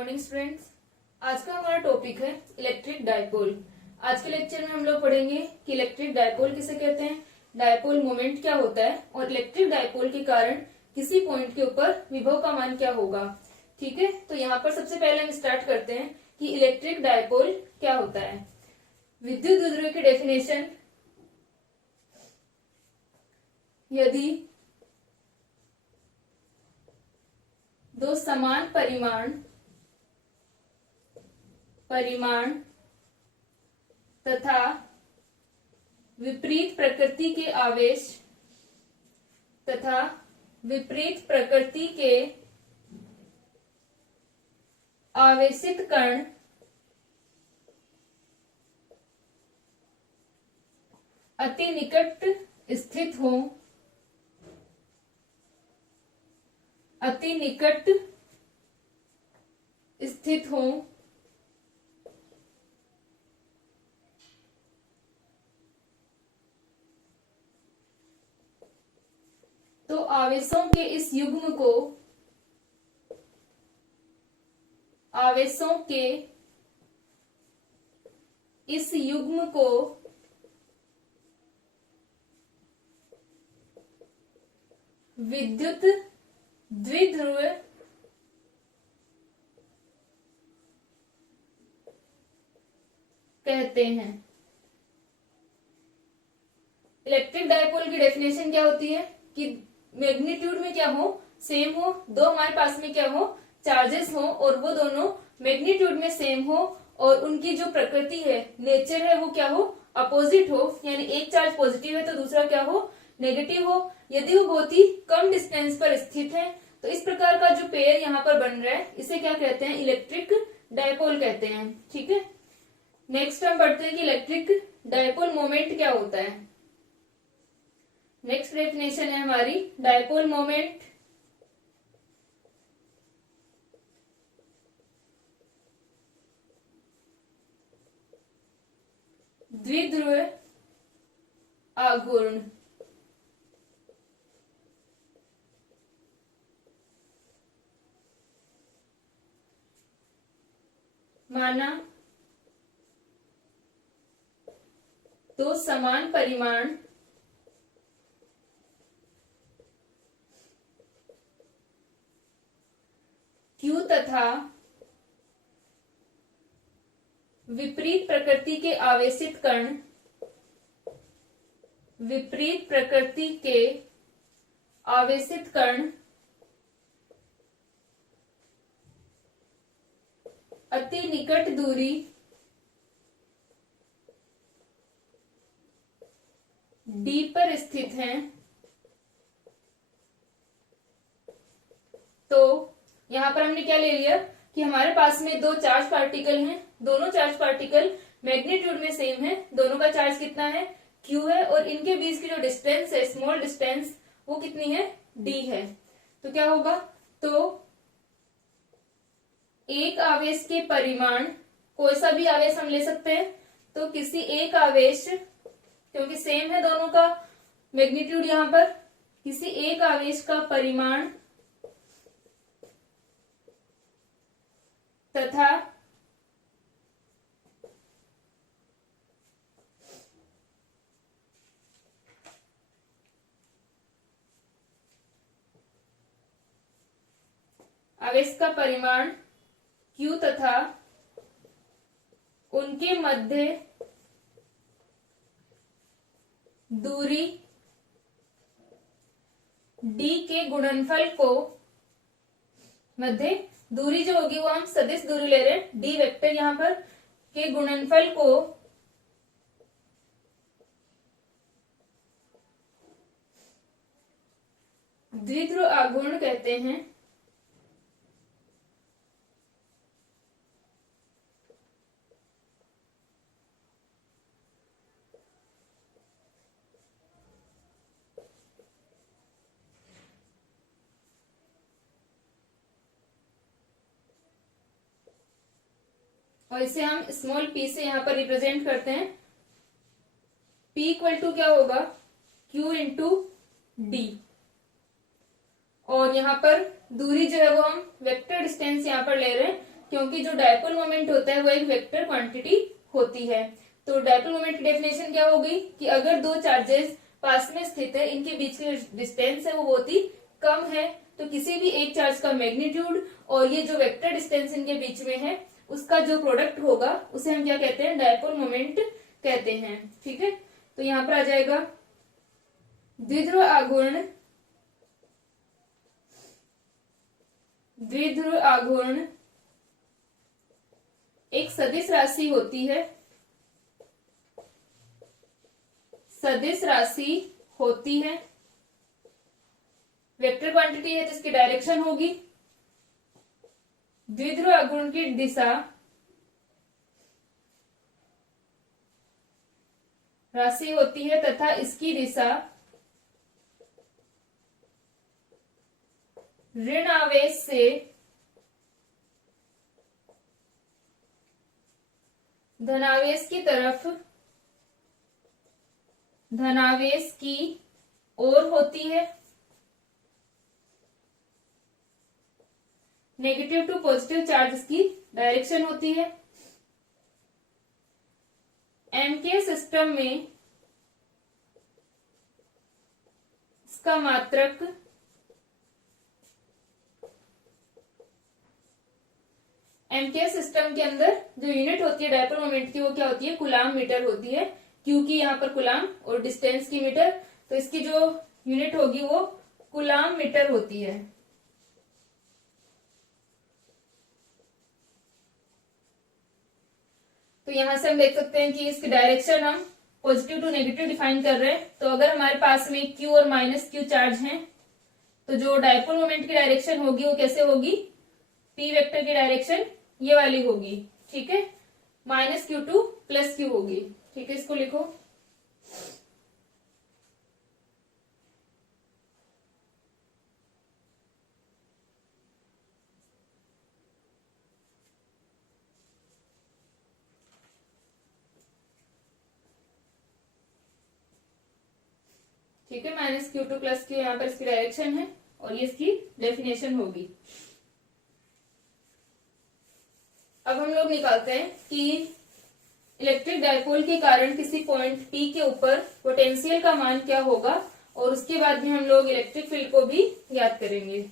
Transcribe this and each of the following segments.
Morning students. आज का हमारा टॉपिक है इलेक्ट्रिक डायपोल। आज के लेक्चर में हम लोग पढ़ेंगे कि इलेक्ट्रिक डायपोल किसे कहते हैं, डायपोल मोमेंट क्या होता है और इलेक्ट्रिक डायपोल के कारण किसी पॉइंट के ऊपर विभव का मान क्या होगा। ठीक है, तो यहाँ पर सबसे पहले हम स्टार्ट करते हैं कि इलेक्ट्रिक डायपोल क्या होता है। विद्युत द्विध्रुव की डेफिनेशन, यदि दो समान परिमाण तथा विपरीत प्रकृति के आवेशित कण अति निकट स्थित हो तो आवेशों के इस युग्म को विद्युत द्विध्रुव कहते हैं। इलेक्ट्रिक डायपोल की डेफिनेशन क्या होती है कि मैग्नीट्यूड में क्या हो, सेम हो, दो हमारे पास में क्या हो, चार्जेस हो और वो दोनों मैग्नीट्यूड में सेम हो और उनकी जो प्रकृति है, नेचर है, वो क्या हो, अपोजिट हो। यानी एक चार्ज पॉजिटिव है तो दूसरा क्या हो, नेगेटिव हो। यदि वो बहुत ही कम डिस्टेंस पर स्थित है तो इस प्रकार का जो पेयर यहाँ पर बन रहा है इसे क्या कहते हैं, इलेक्ट्रिक डायपोल कहते हैं। ठीक है, नेक्स्ट हम पढ़ते हैं कि इलेक्ट्रिक डायपोल मोमेंट क्या होता है। नेक्स्ट डेफिनेशन है हमारी डायपोल मोमेंट, द्विध्रुव आघूर्ण। माना दो समान परिमाण Q तथा विपरीत प्रकृति के आवेशित कण अति निकट दूरी d पर स्थित हैं, तो यहां पर हमने क्या ले लिया कि हमारे पास में दो चार्ज पार्टिकल हैं, दोनों चार्ज पार्टिकल मैग्नीट्यूड में सेम है, दोनों का चार्ज कितना है, Q है, और इनके बीच की जो डिस्टेंस है, स्मॉल डिस्टेंस, वो कितनी है, D है। तो क्या होगा, तो एक आवेश के परिमाण, कोई सा भी आवेश हम ले सकते हैं, तो किसी एक आवेश, क्योंकि सेम है दोनों का मैग्नीट्यूड, यहां पर किसी एक आवेश का परिमाण तथा आवेश का परिमाण Q तथा उनके मध्य दूरी D के गुणनफल को, मध्य दूरी जो होगी वो हम सदिश दूरी ले रहे हैं, D वेक्टर यहां पर, के गुणनफल को द्विध्रुव आघूर्ण कहते हैं। और इसे हम स्मॉल p से यहाँ पर रिप्रेजेंट करते हैं। p इक्वल टू क्या होगा, q इंटू डी, और यहाँ पर दूरी जो है वो हम वेक्टर डिस्टेंस यहाँ पर ले रहे हैं, क्योंकि जो डायपोल मोमेंट होता है वो एक वेक्टर क्वांटिटी होती है। तो डायपोल मोमेंट की डेफिनेशन क्या हो गई कि अगर दो चार्जेस पास में स्थित है, इनके बीच की डिस्टेंस है वो बहुत ही कम है, तो किसी भी एक चार्ज का मैग्नीट्यूड और ये जो वेक्टर डिस्टेंस इनके बीच में है उसका जो प्रोडक्ट होगा उसे हम क्या कहते हैं, डायपोल मोमेंट कहते हैं। ठीक है, तो यहां पर आ जाएगा द्विध्रुव आघूर्ण, द्विध्रुव आघूर्ण एक सदिश राशि होती है, सदिश राशि होती है, वेक्टर क्वांटिटी है तो इसकी डायरेक्शन होगी, द्विध्रुव आघूर्ण की दिशा राशि होती है तथा इसकी दिशा ऋण आवेश से धनावेश की तरफ, धनावेश की ओर होती है, नेगेटिव टू पॉजिटिव चार्ज की डायरेक्शन होती है। एमके सिस्टम में इसका मात्रक एमके सिस्टम के अंदर जो यूनिट होती है डायपोल मोमेंट की वो क्या होती है, कूलाम मीटर होती है, क्योंकि यहाँ पर कूलाम और डिस्टेंस की मीटर, तो इसकी जो यूनिट होगी वो कूलाम मीटर होती है। तो यहां से हम देख सकते हैं कि इसकी डायरेक्शन हम पॉजिटिव टू नेगेटिव डिफाइन कर रहे हैं। तो अगर हमारे पास में क्यू और माइनस क्यू चार्ज हैं तो जो डायपोल मोमेंट की डायरेक्शन होगी वो कैसे होगी, पी वेक्टर की डायरेक्शन ये वाली होगी। ठीक है, minus Q two plus Q होगी। ठीक है, इसको लिखो। ठीक है, minus Q two plus Q यहाँ पर इसकी डायरेक्शन है और ये इसकी डेफिनेशन होगी। अब हम लोग निकालते हैं कि इलेक्ट्रिक डायपोल के कारण किसी पॉइंट P के ऊपर पोटेंशियल का मान क्या होगा, और उसके बाद भी हम लोग इलेक्ट्रिक फील्ड को भी याद करेंगे।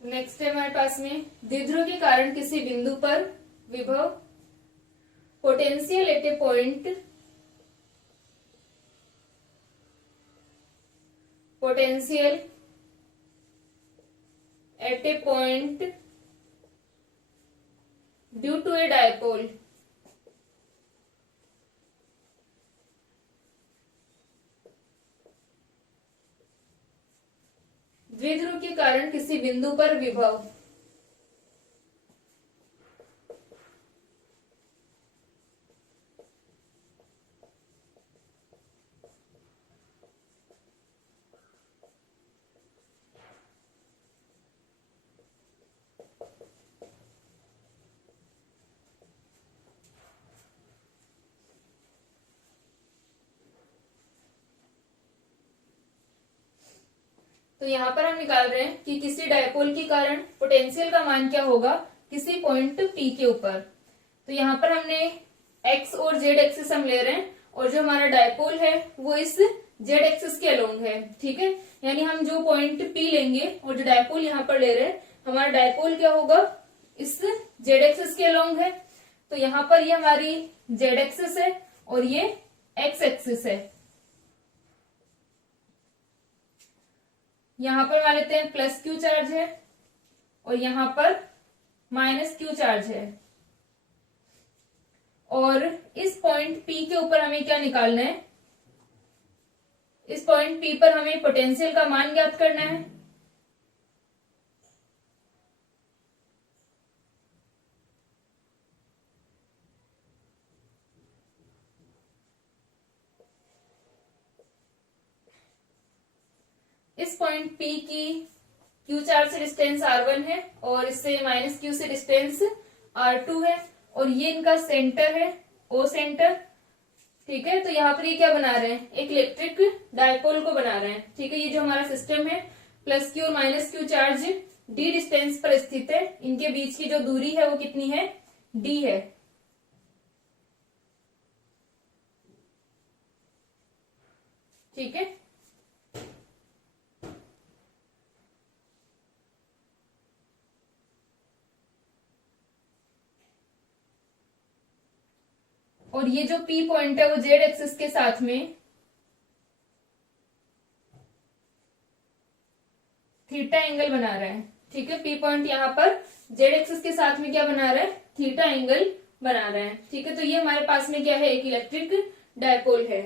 नेक्स्ट है हमारे पास में द्विध्रुव के कारण किसी बिंदु पर विभव, potential at a point, potential at a point due to a dipole. द्विध्रुव के कारण किसी बिंदु पर विभव, तो यहाँ पर हम निकाल रहे हैं कि किसी डायपोल के कारण पोटेंशियल का मान क्या होगा किसी पॉइंट P के ऊपर। तो यहाँ पर हमने x और z एक्सिस हम ले रहे हैं और जो हमारा डायपोल है वो इस z एक्सिस के अलोंग है। ठीक है, यानी हम जो पॉइंट P लेंगे और जो डायपोल यहाँ पर ले रहे हैं हमारा डायपोल क्या होगा, इस जेड एक्सिस के अलोंग है। तो यहाँ पर ये हमारी जेड एक्सिस है और ये एक्स एक्सिस है। यहां पर मान लेते हैं प्लस क्यू चार्ज है और यहां पर माइनस क्यू चार्ज है। और इस पॉइंट पी के ऊपर हमें क्या निकालना है, इस पॉइंट पी पर हमें पोटेंशियल का मान ज्ञात करना है। इस पॉइंट पी की क्यू चार्ज से डिस्टेंस R1 है और इससे माइनस क्यू से डिस्टेंस R2 है और ये इनका सेंटर है, ओ सेंटर। ठीक है, तो यहाँ पर ये क्या बना रहे हैं, एक इलेक्ट्रिक डायपोल को बना रहे हैं। ठीक है, ये जो हमारा सिस्टम है, प्लस क्यू और minus Q charge D distance पर स्थित है। इनके बीच की जो दूरी है वो कितनी है, डी है। ठीक है, और ये जो P पॉइंट है वो जेड एक्सिस के साथ में थीटा एंगल बना रहा है। ठीक है, P पॉइंट यहाँ पर जेड एक्सिस के साथ में क्या बना रहा है, थीटा एंगल बना रहा है। ठीक है, तो ये हमारे पास में क्या है, एक इलेक्ट्रिक डायपोल है।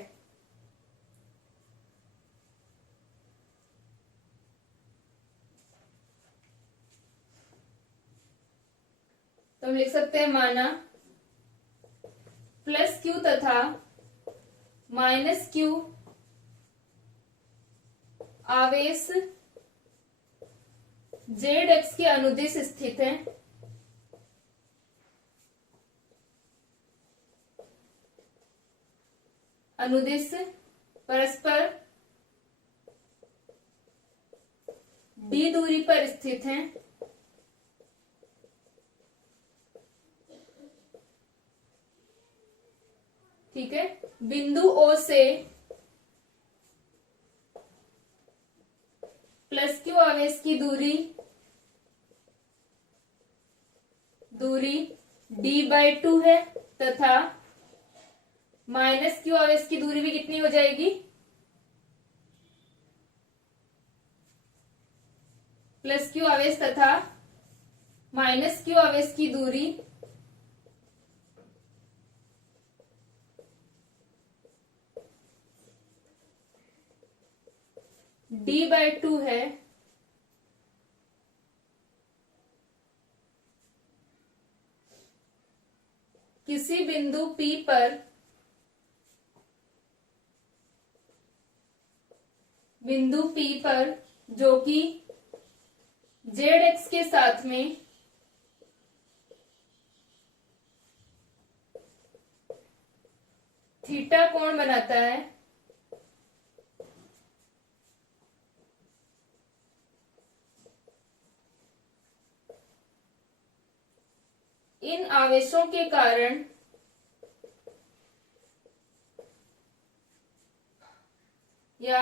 तो हम लिख सकते हैं, माना प्लस क्यू तथा माइनस क्यू आवेश जेड एक्स के अनुदिश स्थित है। अनुदिश परस्पर डी दूरी पर स्थित है। ठीक है, बिंदु ओ से प्लस क्यू आवेश की दूरी d/2 है तथा माइनस क्यू आवेश की दूरी भी कितनी हो जाएगी, प्लस क्यू आवेश तथा माइनस क्यू आवेश की दूरी d/2 है। किसी बिंदु P पर जो कि जेड एक्स के साथ में थीटा कोण बनाता है, इन आवेशों के कारण या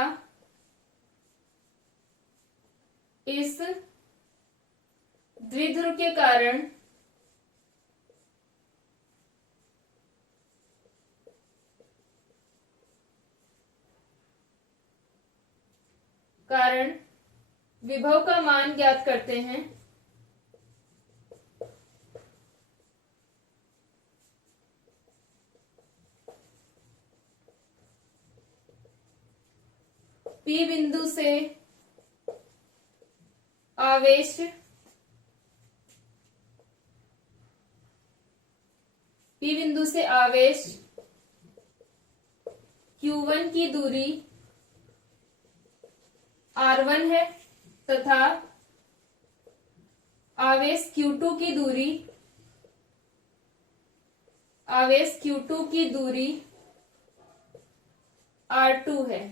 इस द्विध्रुव के कारण विभव का मान ज्ञात करते हैं। P बिंदु से आवेश Q1 की दूरी R1 है तथा आवेश Q2 की दूरी R2 है।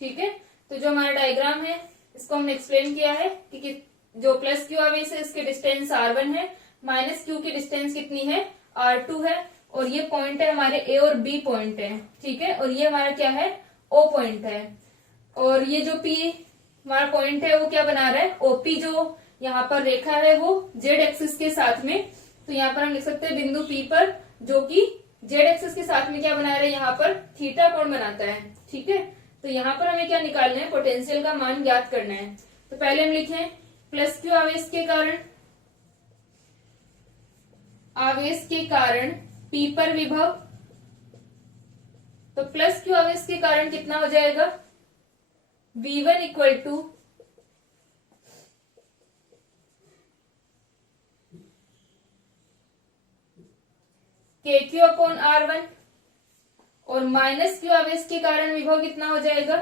ठीक है, तो जो हमारा डायग्राम है इसको हमने एक्सप्लेन किया है कि जो प्लस क्यू आवेश है इसके डिस्टेंस R1 है, माइनस क्यू की डिस्टेंस कितनी है, R2 है और ये पॉइंट है हमारे A और B पॉइंट है। ठीक है, और ये हमारा क्या है, O पॉइंट है। और ये जो P हमारा पॉइंट है वो क्या बना रहा है, OP जो यहाँ पर रेखा है वो जेड एक्सिस के साथ में, तो यहाँ पर हम लिख सकते हैं बिंदु पी पर, जो कि जेड एक्सिस के साथ में क्या बना रहे हैं, यहाँ पर थीटा कोण बनाता है। ठीक है, तो यहाँ पर हमें क्या निकालना है, पोटेंशियल का मान ज्ञात करना है। तो पहले हम लिखें प्लस क्यू आवेश के कारण पी पर विभव, तो प्लस क्यू आवेश के कारण कितना हो जाएगा, V1 equal to KQ upon R1, और माइनस क्यू आवेश के कारण विभव कितना हो जाएगा,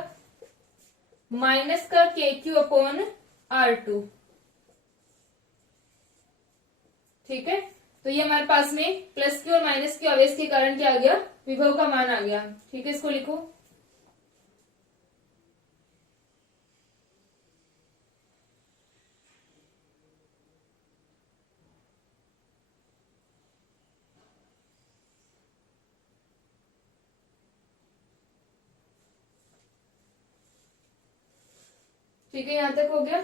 माइनस का KQ अपॉन R2। ठीक है, तो ये हमारे पास में प्लस क्यू और माइनस क्यू आवेश के कारण क्या आ गया, विभव का मान आ गया। ठीक है, इसको लिखो। ठीक है, यहां तक हो गया।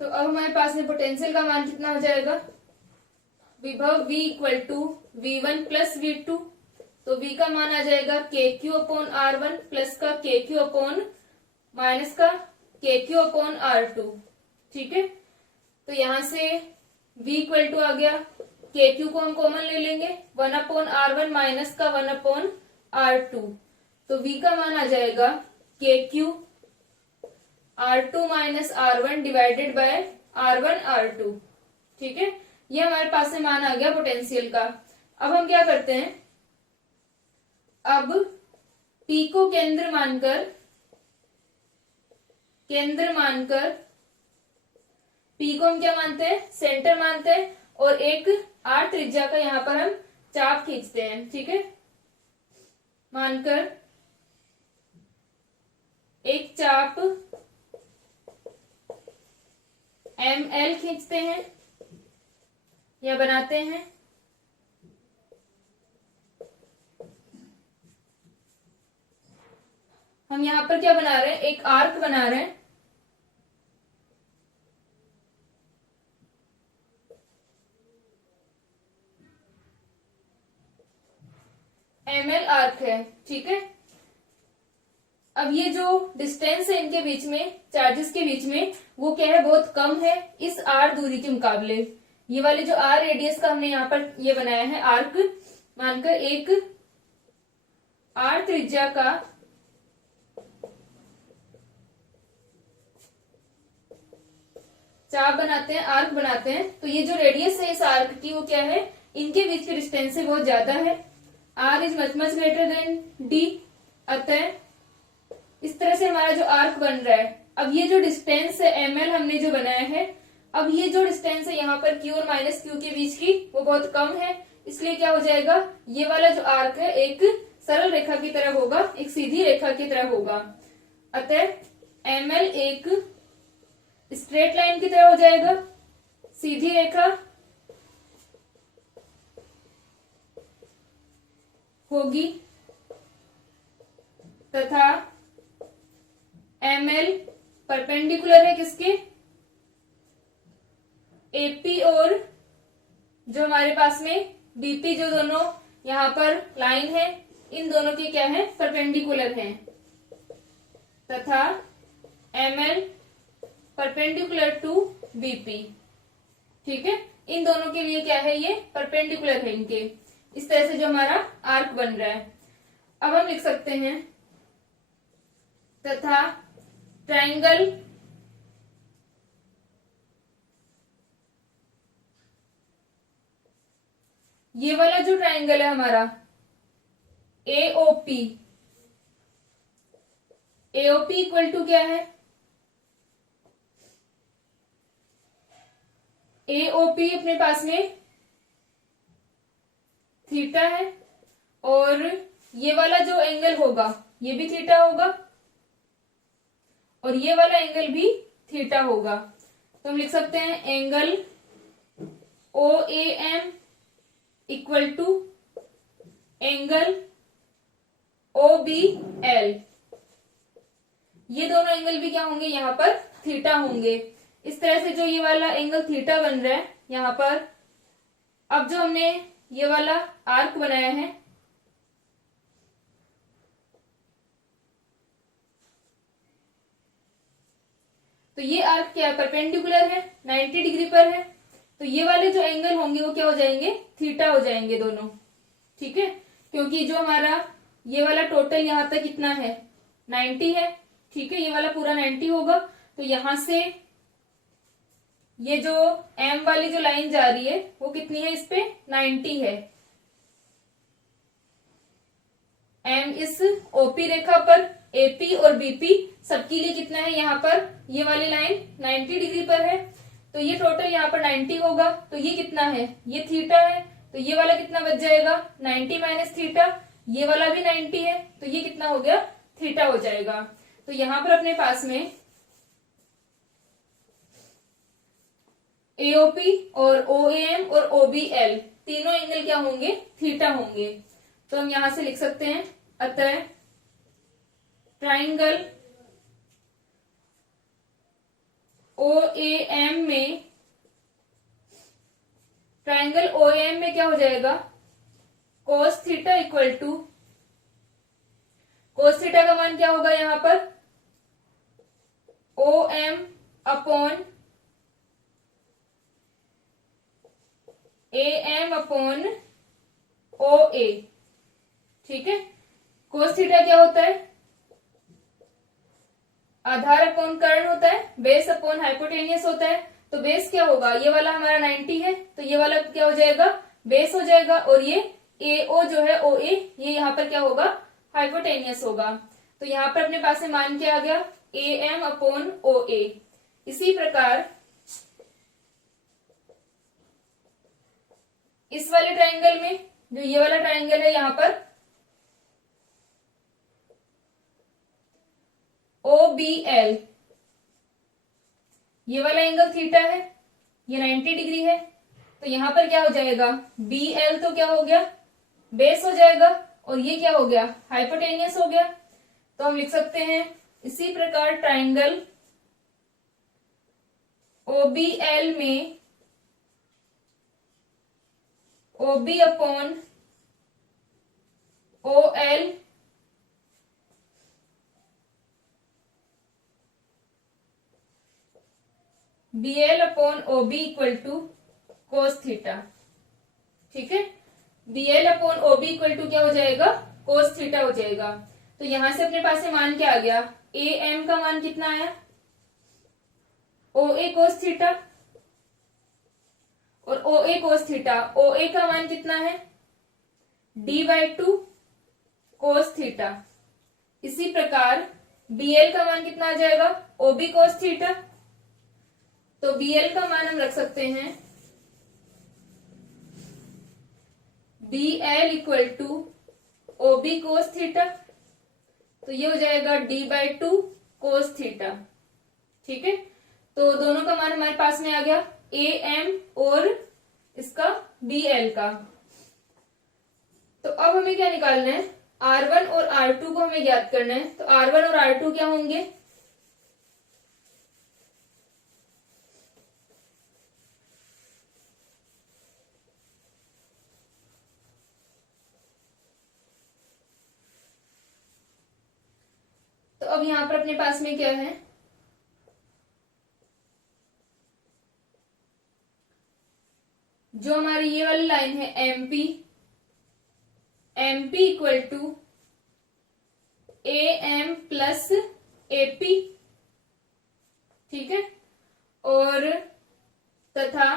तो अब हमारे पास में पोटेंशियल का मान कितना हो जाएगा, विभव V equal to V1 plus V2, तो V का मान आ जाएगा KQ अपॉन R1 प्लस का KQ अपॉन माइनस का KQ अपॉन R2। ठीक है, तो यहां से V इक्वल टू आ गया, KQ को हम कॉमन ले लेंगे, 1 अपॉन R1 माइनस का 1 अपॉन R2, तो V का मान आ जाएगा KQ R2 minus R1 divided by R1 R2। ठीक है, ये हमारे पास में मान आ गया पोटेंशियल का। अब हम क्या करते हैं, अब P को केंद्र मानकर P को हम क्या मानते हैं, सेंटर मानते हैं, और एक R त्रिज्या का यहाँ पर हम चाप खींचते हैं। ठीक है, मानकर एक चाप ML खींचते हैं या बनाते हैं। हम यहां पर क्या बना रहे हैं, एक आर्क बना रहे हैं। ML आर्क है। ठीक है, अब ये जो डिस्टेंस है इनके बीच में, चार्जेस के बीच में, वो क्या है, बहुत कम है इस R दूरी के मुकाबले। ये वाले जो R रेडियस का हमने यहाँ पर ये बनाया है आर्क, मानकर एक R त्रिज्या का चाप बनाते हैं, आर्क बनाते हैं। तो ये जो रेडियस है इस आर्क की, वो क्या है, इनके बीच की डिस्टेंस से बहुत ज्यादा है। R is much much greater than D। अतः इस तरह से हमारा जो आर्क बन रहा है, अब ये जो डिस्टेंस है ML हमने जो बनाया है, अब ये जो डिस्टेंस है यहाँ पर Q और माइनस Q के बीच की, वो बहुत कम है। इसलिए क्या हो जाएगा, ये वाला जो आर्क है एक सरल रेखा की तरह होगा, एक सीधी रेखा की तरह होगा। अतः ML एक स्ट्रेट लाइन की तरह हो जाएगा, सीधी रेखा होगी, तथा ML परपेंडिकुलर है किसके, AP और जो हमारे पास में BP, जो दोनों यहाँ पर लाइन है, इन दोनों के क्या है, परपेंडिकुलर हैं, तथा ML परपेंडिकुलर टू BP। ठीक है, इन दोनों के लिए क्या है, ये परपेंडिकुलर है इनके। इस तरह से जो हमारा आर्क बन रहा है। अब हम लिख सकते हैं तथा ट्रायंगल ये वाला जो ट्रायंगल है हमारा एओपी, एओपी इक्वल टू क्या है, एओपी अपने पास में थीटा है और ये वाला जो एंगल होगा ये भी थीटा होगा और ये वाला एंगल भी थीटा होगा। तो हम लिख सकते हैं angle O A M equal to angle O B L. ये दोनों एंगल भी क्या होंगे, यहां पर थीटा होंगे। इस तरह से जो ये वाला एंगल थीटा बन रहा है यहां पर, अब जो हमने ये वाला आर्क बनाया है तो ये आर्क क्या है, परपेंडिकुलर है, 90 डिग्री पर है। तो ये वाले जो एंगल होंगे वो क्या हो जाएंगे, थीटा हो जाएंगे दोनों। ठीक है, क्योंकि जो हमारा ये वाला टोटल यहां तक कितना है, 90 है। ठीक है, ये वाला पूरा 90 होगा। तो यहां से ये जो एम वाली जो लाइन जा रही है वो कितनी है, इस पे 90 है। एम इस ओपी रेखा पर, एपी और बीपी सबके लिए कितना है, यहाँ पर ये वाली लाइन 90 डिग्री पर है। तो ये टोटल यहाँ पर 90 होगा। तो ये कितना है, ये थीटा है। तो ये वाला कितना बच जाएगा, 90 माइनस थीटा। ये वाला भी 90 है तो ये कितना हो गया, थीटा हो जाएगा। तो यहां पर अपने पास में एओपी और ओएएम और ओबीएल तीनों एंगल क्या होंगे, थीटा होंगे। तो हम यहां से लिख सकते हैं अतः ट्राइंगल ओएएम में, ट्राइंगल ओएएम में क्या हो जाएगा, cos theta equal to, cos theta का मान क्या होगा यहां पर, O M upon A M upon O A. ठीक है, कोस थीटा क्या होता है, आधार अपॉन कर्ण होता है, बेस अपॉन हाइपोटेनियस होता है। तो बेस क्या होगा, ये वाला हमारा 90 है तो ये वाला क्या हो जाएगा, बेस हो जाएगा। और ये ए ओ जो है ओ ए, ये यहाँ पर क्या होगा, हाइपोटेनियस होगा। तो यहाँ पर अपने पास में मान क्या आ गया, ए एम अपॉन ओ ए। इसी प्रकार इस वाले ट्राइंगल में, जो ये वाला ट्राइंगल है यहाँ पर ओ बी एल, ये वाला एंगल थीटा है, ये 90 डिग्री है। तो यहां पर क्या हो जाएगा, बी एल तो क्या हो गया, बेस हो जाएगा और ये क्या हो गया, हाइपोटेनियस हो गया। तो हम लिख सकते हैं इसी प्रकार ट्राइंगल ओबीएल में OB upon O L B L upon O B equal to cos theta. ठीक है, B L upon O B equal to क्या हो जाएगा, कोस थीटा हो जाएगा। तो यहां से अपने पास में मान क्या आ गया, ए एम का मान कितना आया, ओ ए कोस थीटा, और ओ ए कोस थीटा, ओ ए का मान कितना है, d/2 कोस थीटा। इसी प्रकार बी एल का मान कितना आ जाएगा, ओ बी कोस थीटा। तो बी एल का मान हम रख सकते हैं B L equal to O B cos theta. तो ये हो जाएगा d/2 कोस थीटा। ठीक है, तो दोनों का मान हमारे पास में आ गया, ए एम और इसका बी एल का। तो अब हमें क्या निकालना है, R1 और R2 को हमें ज्ञात करना है। तो R1 और R2 क्या होंगे, तो अब यहां पर अपने पास में क्या है, जो हमारी ये वाली लाइन है MP, MP equal to A M plus AP, ठीक है, और तथा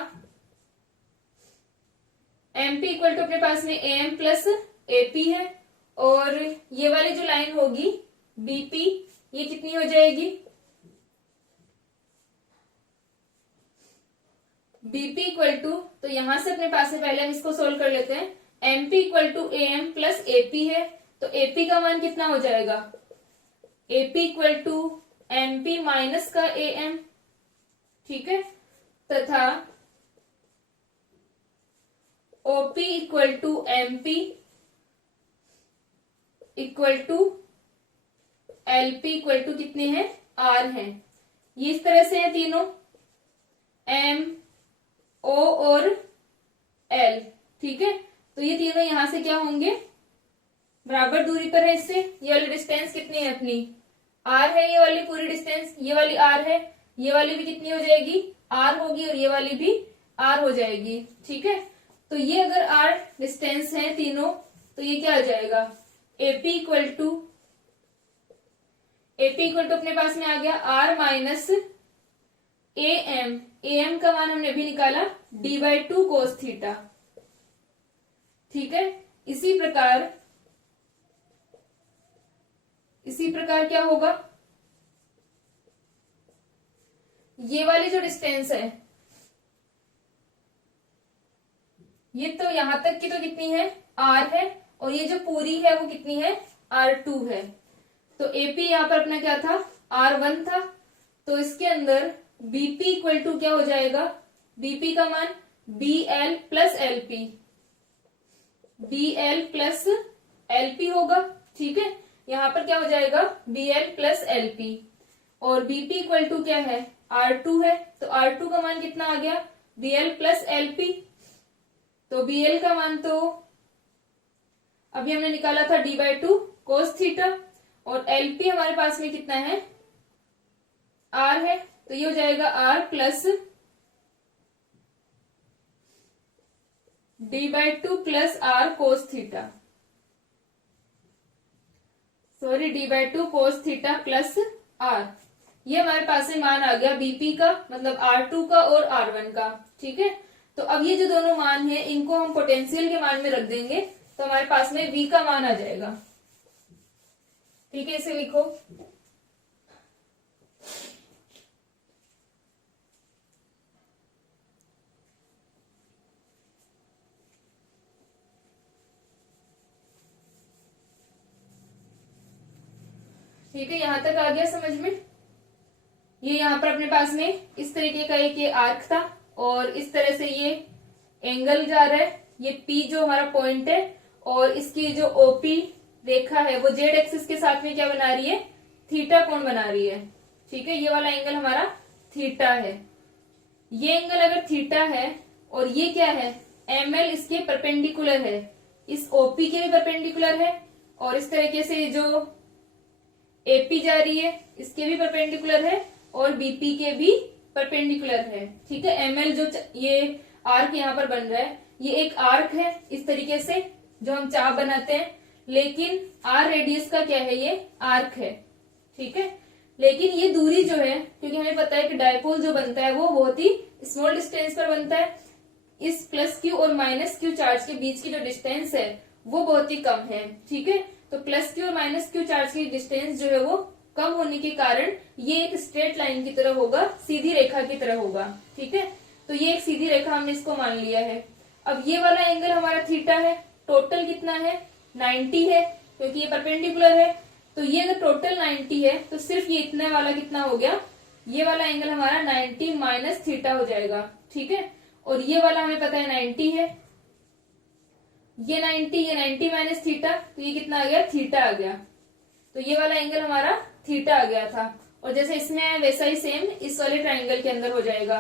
एमपी इक्वल टू अपने पास में ए एम प्लस एपी है, और ये वाली जो लाइन होगी बीपी, ये कितनी हो जाएगी, बीपी इक्वल टू, तो यहां से अपने पास में पहले हम इसको सोल्व कर लेते हैं, MP equal to A M plus AP है, तो एपी का मान कितना हो जाएगा, AP equal to MP minus का ए एम, ठीक है, तथा OP equal to MP equal to LP equal to कितने हैं, आर हैं। ये इस तरह से है तीनों, एम ओ और एल, ठीक है, तो ये तीनों यहां से क्या होंगे, बराबर दूरी पर है इससे। ये वाली डिस्टेंस कितनी है अपनी, आर है, ये वाली पूरी डिस्टेंस, ये वाली आर है, ये वाली भी कितनी हो जाएगी, आर होगी, और ये वाली भी आर हो जाएगी, ठीक है। तो ये अगर आर डिस्टेंस है तीनों, तो ये क्या आ जाएगा, एपी इक्वल टू अपने पास में आ गया आर माइनस ए एम का मान हमने भी निकाला d/2 कोस थीटा, ठीक है। इसी प्रकार क्या होगा, ये वाली जो डिस्टेंस है, ये तो यहां तक की तो कितनी है, आर है, और ये जो पूरी है वो कितनी है, R2 है। तो एपी यहां पर अपना क्या था, R1 था, तो इसके अंदर बीपी इक्वल टू क्या हो जाएगा, बीपी का मान BL प्लस एलपी होगा, ठीक है। यहां पर क्या हो जाएगा, BL प्लस एलपी, और बीपी इक्वल टू क्या है, R2 है, तो R2 का मान कितना आ गया, BL प्लस एलपी, तो BL का मान तो अभी हमने निकाला था d/2 कोस थीटा, और LP हमारे पास में कितना है, R है, तो ये हो जाएगा R plus d/2 plus R cos theta, d/2 cos theta plus R। ये हमारे पास में मान आ गया बीपी का, मतलब R2 का और R1 का, ठीक है। तो अब ये जो दोनों मान है, इनको हम पोटेंशियल के मान में रख देंगे, तो हमारे पास में V का मान आ जाएगा, ठीक है। इसे लिखो, ठीक है, यहां तक आ गया समझ में। ये यहाँ पर अपने पास में इस तरीके का एक ये आर्क था, और इस तरह से ये एंगल जा रहा है, ये P जो हमारा पॉइंट है, और इसकी जो OP रेखा है वो जेड एक्सिस के साथ में क्या बना रही है, थीटा कोण बना रही है, ठीक है। ये वाला एंगल हमारा थीटा है। ये एंगल अगर थीटा है, और ये क्या है, ML इसके परपेंडिकुलर है, इस OP के भी परपेंडिकुलर है, और इस तरीके से जो AP जा रही है इसके भी परपेंडिकुलर है, और BP के भी परपेंडिकुलर है, ठीक है। ML जो ये आर्क यहाँ पर बन रहा है, ये एक आर्क है इस तरीके से जो हम चाप बनाते हैं, लेकिन R रेडियस का क्या है, ये आर्क है, ठीक है। लेकिन ये दूरी जो है, क्योंकि हमें पता है कि डायपोल जो बनता है वो बहुत ही स्मॉल डिस्टेंस पर बनता है, इस प्लस क्यू और माइनस क्यू चार्ज के बीच की जो डिस्टेंस है वो बहुत ही कम है, ठीक है। तो प्लस क्यू और माइनस क्यू चार्ज की डिस्टेंस जो है वो कम होने के कारण ये एक स्ट्रेट लाइन की तरह होगा, सीधी रेखा की तरह होगा, ठीक है। तो ये एक सीधी रेखा हमने इसको मान लिया है। अब ये वाला एंगल हमारा थीटा है, टोटल कितना है, 90 है, क्योंकि ये परपेंडिकुलर है। तो ये अगर टोटल 90 है, तो सिर्फ ये इतना वाला कितना हो गया, ये वाला एंगल हमारा 90 माइनस थीटा हो जाएगा, ठीक है। और ये वाला हमें पता है 90 है, ये 90 माइनस थीटा, तो ये कितना आ गया, थीटा आ गया। तो ये वाला एंगल हमारा थीटा आ गया था, और जैसे इसमें है वैसा ही सेम इस वाले ट्राइंगल के अंदर हो जाएगा।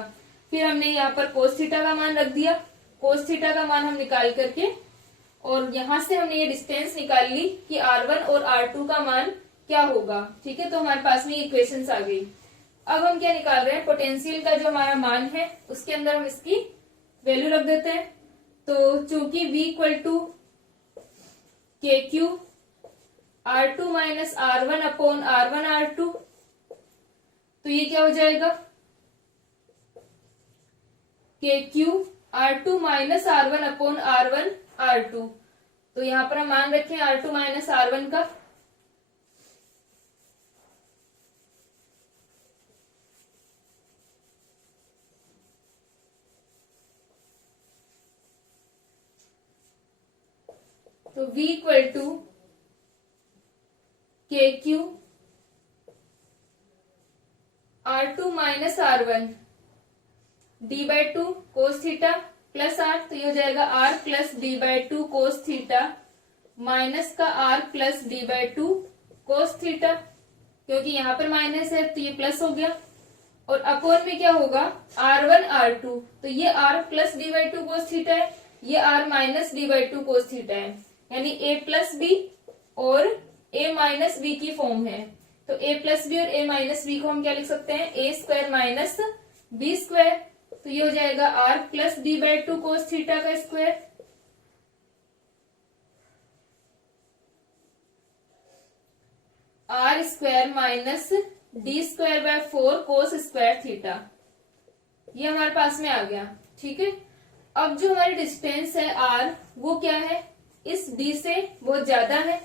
फिर हमने यहाँ पर कोस थीटा का मान रख दिया, कोस थीटा का मान हम निकाल करके, और यहां से हमने ये डिस्टेंस निकाल ली कि R1 और R2 का मान क्या होगा, ठीक है। तो हमारे पास में इक्वेशंस आ गई। अब हम क्या निकाल रहे हैं, पोटेंशियल का जो हमारा मान है उसके अंदर हम इसकी वैल्यू रख देते हैं। तो चूंकि V equal to KQ R2 minus R1 upon R1 R2, तो ये क्या हो जाएगा KQ R2 minus R1 upon R1 R2। तो यहां पर हम मान रखें R2 माइनस R1 का, तो V equal to KQ R2 minus R1 D/2 cos theta plus R, तो ये हो जाएगा R plus D/2 cos theta minus का R plus D/2 cos theta, क्योंकि यहां पर माइनस है तो ये प्लस हो गया, और अपोन में क्या होगा R1 R2, तो ये R plus D/2 cos theta है, ये R minus D/2 cos theta है, यानी A प्लस बी और A माइनस बी की फॉर्म है। तो A प्लस बी और A माइनस बी को हम क्या लिख सकते हैं, A square minus B square, तो ये हो जाएगा R plus D/2 cos theta का square, R square minus D square by 4 cos square theta, ये हमारे पास में आ गया। ठीक है, अब जो हमारी डिस्टेंस है R वो क्या है, इस D से बहुत ज्यादा है,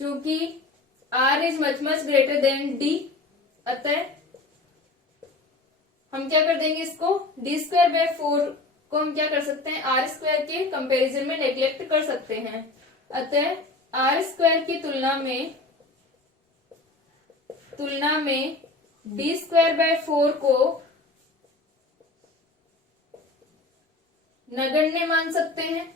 क्योंकि R is much much greater than D, अतः हम क्या कर देंगे, इसको D स्क्वायर बाय 4 को हम क्या कर सकते हैं, R स्क्वायर के कंपैरिजन में नेग्लेक्ट कर सकते हैं, अतः R स्क्वायर की तुलना में D स्क्वायर बाय 4 को नगण्य मान सकते हैं।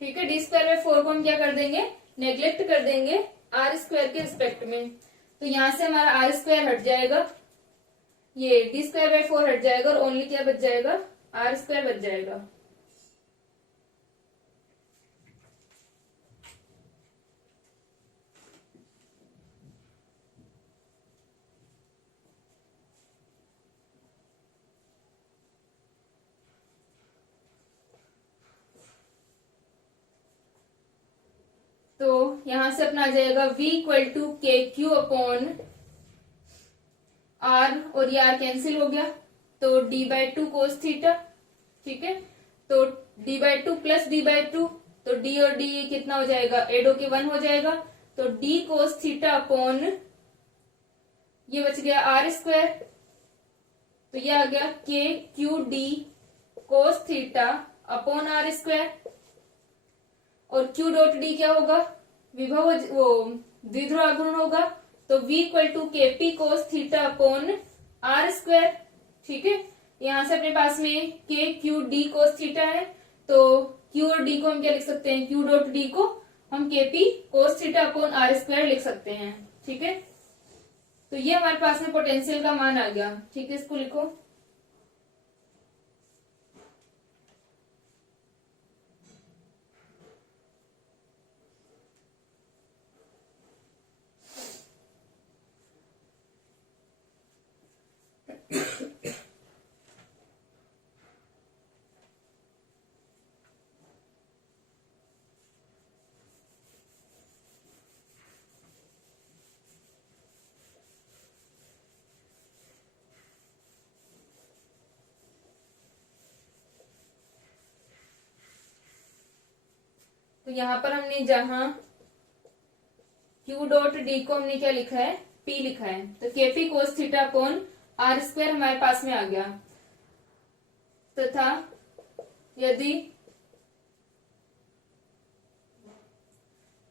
ठीक है, D स्क्वायर बाय 4 को हम क्या कर देंगे, नेग्लेक्ट कर देंगे R स्क्वायर के रिस्पेक्ट में, तो यहां से हमारा R स्क्वायर हट जाएगा, ये D स्क्वायर बाय 4 हट जाएगा, और ओनली क्या बच जाएगा, R स्क्वायर बच जाएगा। तो यहां से अपना आ जाएगा V equal to KQ upon R, और ये R कैंसिल हो गया, तो D/2 कोस थीटा। ठीक है, तो D/2 प्लस D/2, तो D और D कितना हो जाएगा, एडो के 1 हो जाएगा, तो D कोस थीटा अपॉन ये बच गया R स्क्वायर, तो ये आ गया KQD कोस थीटा अपॉन R स्क्वायर, और Q डॉट D क्या होगा, विभव वो द्विध्रुव आघूर्ण होगा, तो V equal to KP cos theta upon R square. ठीक है, यहां से अपने पास में KQD कोस थीटा है, तो Q और D को हम क्या लिख सकते हैं, Q डॉट D को हम KP cos theta upon R square लिख सकते हैं। ठीक है, तो ये हमारे पास में पोटेंशियल का मान आ गया। ठीक है, इसको लिखो, तो यहां पर हमने जहां Q डॉट D को हमने क्या लिखा है, P लिखा है, तो KP cos theta upon R square हमारे पास में आ गया, तथा यदि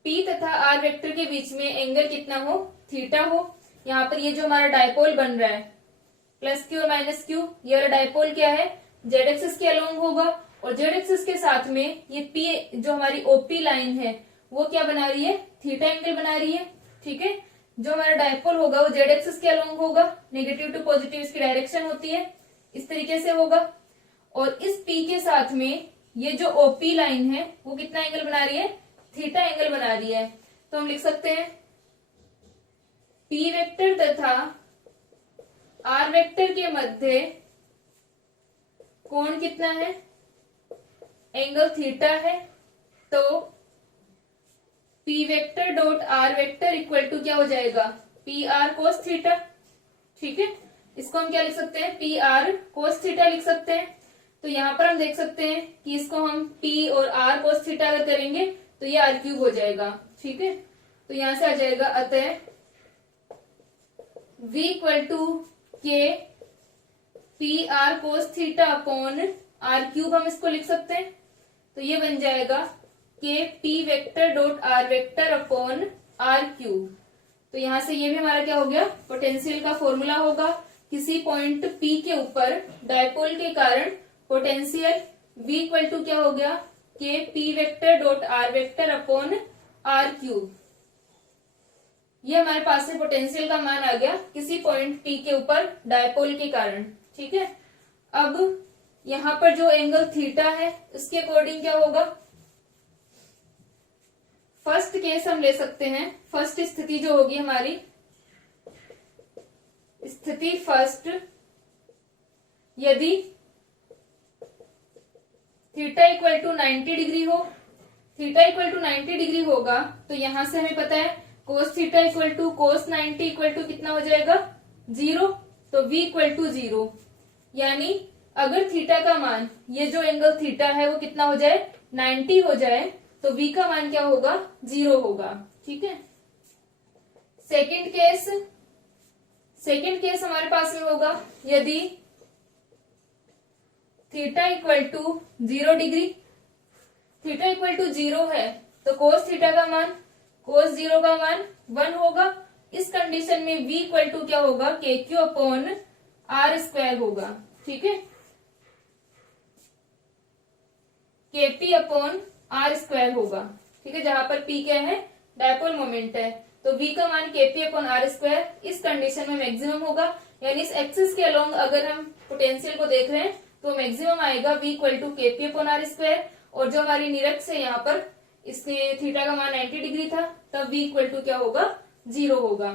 P तथा R वेक्टर के बीच में एंगल कितना हो, थीटा हो, यहाँ पर ये जो हमारा डायपोल बन रहा है प्लस Q और माइनस Q, ये वाला डायपोल क्या है, जेड एक्सिस के अलोंग होगा, और जेड एक्सिस के साथ में ये P जो हमारी OP लाइन है वो क्या बना रही है, थीटा एंगल बना रही है। ठीक है, जो हमारा डायपोल होगा वो जेड एक्सिस के अलोंग होगा, नेगेटिव टू पॉजिटिव इसकी डायरेक्शन होती है, इस तरीके से होगा, और इस P के साथ में ये जो OP लाइन है वो कितना एंगल बना रही है, थीटा एंगल बना रही है। तो हम लिख सकते हैं P वेक्टर तथा आर वेक्टर के मध्य कोण कितना है, एंगल थीटा है, तो P vector dot R vector equal to क्या हो जाएगा, पी आर कोस थीटा। ठीक है, इसको हम क्या लिख सकते हैं, पी आर कोस थीटा लिख सकते हैं। तो यहां पर हम देख सकते हैं कि इसको हम पी और आर कोस थीटा अगर करेंगे तो ये आर क्यूब हो जाएगा। ठीक है, तो यहां से आ जाएगा अतः v equal to K P R cos theta upon R cube, हम इसको लिख सकते हैं। तो ये बन जाएगा K P vector dot R vector upon R cube. तो यहां से ये भी हमारा क्या हो गया, पोटेंशियल का फॉर्मूला होगा। किसी पॉइंट P के ऊपर डायपोल के कारण पोटेंशियल V इक्वल टू क्या हो गया, K P vector dot R vector upon R cube. ये हमारे पास से पोटेंशियल का मान आ गया किसी पॉइंट P के ऊपर डायपोल के कारण। ठीक है, अब यहां पर जो एंगल थीटा है उसके अकॉर्डिंग क्या होगा, फर्स्ट केस हम ले सकते हैं। फर्स्ट स्थिति जो होगी हमारी, स्थिति फर्स्ट, यदि थीटा इक्वल टू 90 डिग्री हो, थीटा इक्वल टू 90 डिग्री होगा तो यहां से हमें पता है cos theta equal to cos 90 equal to कितना हो जाएगा, 0। तो v इक्वल टू 0, यानी अगर थीटा का मान, ये जो एंगल थीटा है वो कितना हो जाए, 90 हो जाए, तो v का मान क्या होगा, 0 होगा। ठीक है, सेकंड केस हमारे पास में होगा, यदि theta equal to 0 degree, theta equal to 0 है तो कोस थीटा का मान, कोस 0 का मान 1 होगा। इस कंडीशन में v इक्वल टू क्या होगा, के क्यू अपॉन आर स्क्वायर होगा। ठीक है, केपी अपॉन आर स्क्वायर होगा। ठीक है, जहां पर p क्या है, डायपोल मोमेंट है, तो v का मान केपी अपॉन आर स्क्वायर इस कंडीशन में मैक्सिमम होगा। यानी इस एक्सिस के अलोंग अगर हम पोटेंशियल को देख रहे हैं तो मैक्सिमम आएगा v equal to KP upon R square. और जो हमारी निरक्ष है यहाँ पर, इसके थीटा का मान 90 डिग्री था, तब v इक्वल टू क्या होगा, 0 होगा।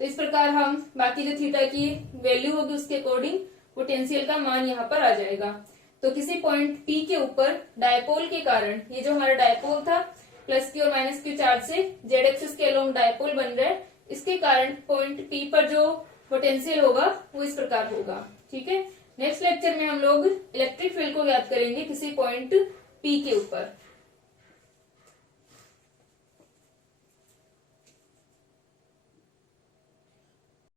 तो इस प्रकार हम बाकी जो थीटा की वैल्यू होगी उसके अकॉर्डिंग पोटेंशियल का मान यहाँ पर आ जाएगा। तो किसी पॉइंट P के ऊपर डायपोल के कारण, ये जो हमारा डायपोल था प्लस Q और माइनस Q चार्ज से जेड एक्सिस के अलोंग डायपोल बन रहा है, इसके कारण पॉइंट P पर जो पोटेंशियल होगा वो इस प्रकार होगा। ठीक है, नेक्स्ट लेक्चर में हम लोग इलेक्ट्रिक फील्ड को ज्ञात करेंगे किसी पॉइंट P के ऊपर।